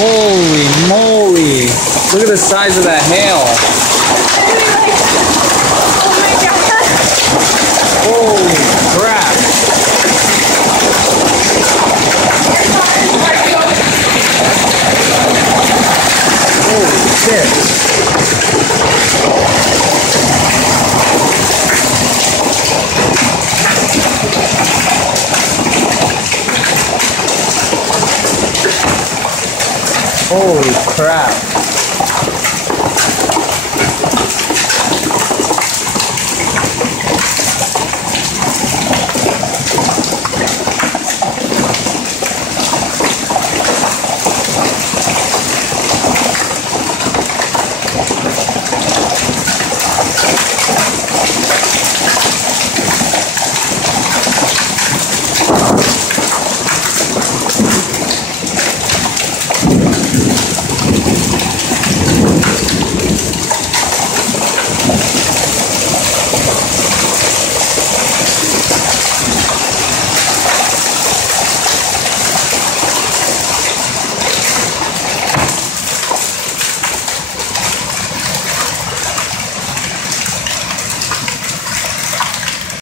Holy moly! Look at the size of that hail. Holy crap! Holy shit! Holy crap!